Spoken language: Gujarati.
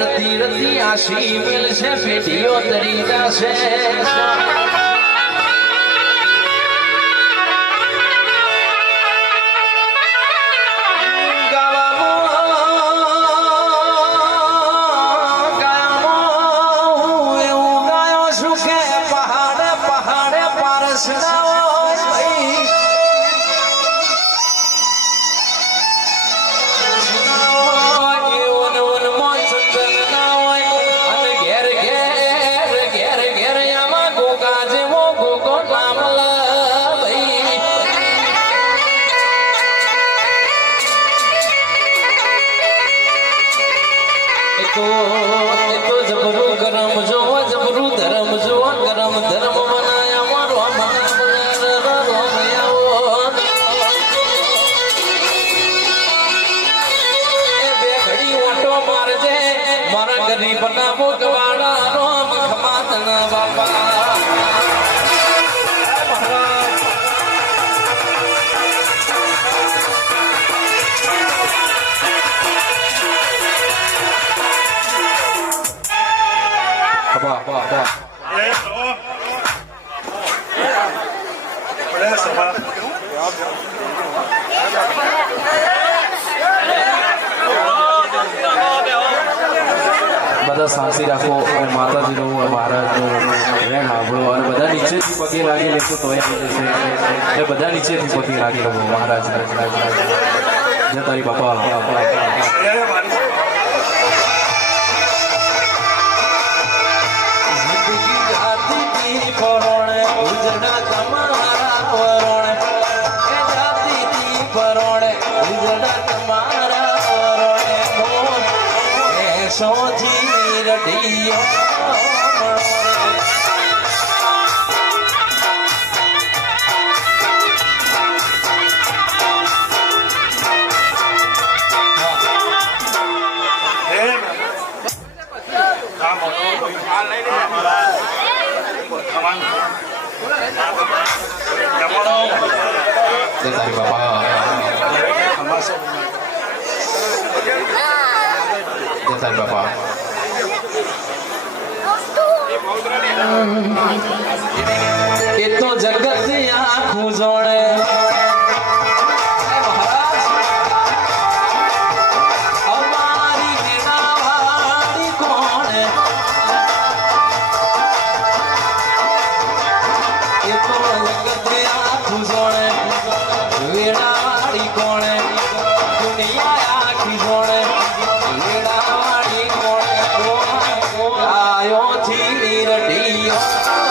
રતી રતી આશી મિલશે પેટીઓ તરી જશે બધા સાંસી રાખો અને માતાજીનું મહારાજનું રેણ સાંભળો અને બધા નીચેથી પગે લાગી લેશો તો એ બધા નીચેથી પગે લાગી લો મહારાજ જય તારી બાપા સોજી રડિયો બાપા એ તો જગત આખું જોડે અમારી વેણાવાળી કોણે એ તો જગત આખું જોડે વેણાવાળી કોણે દુનિયા આખી જોડે વેણાવાળી કોણે આયો થી રડિયો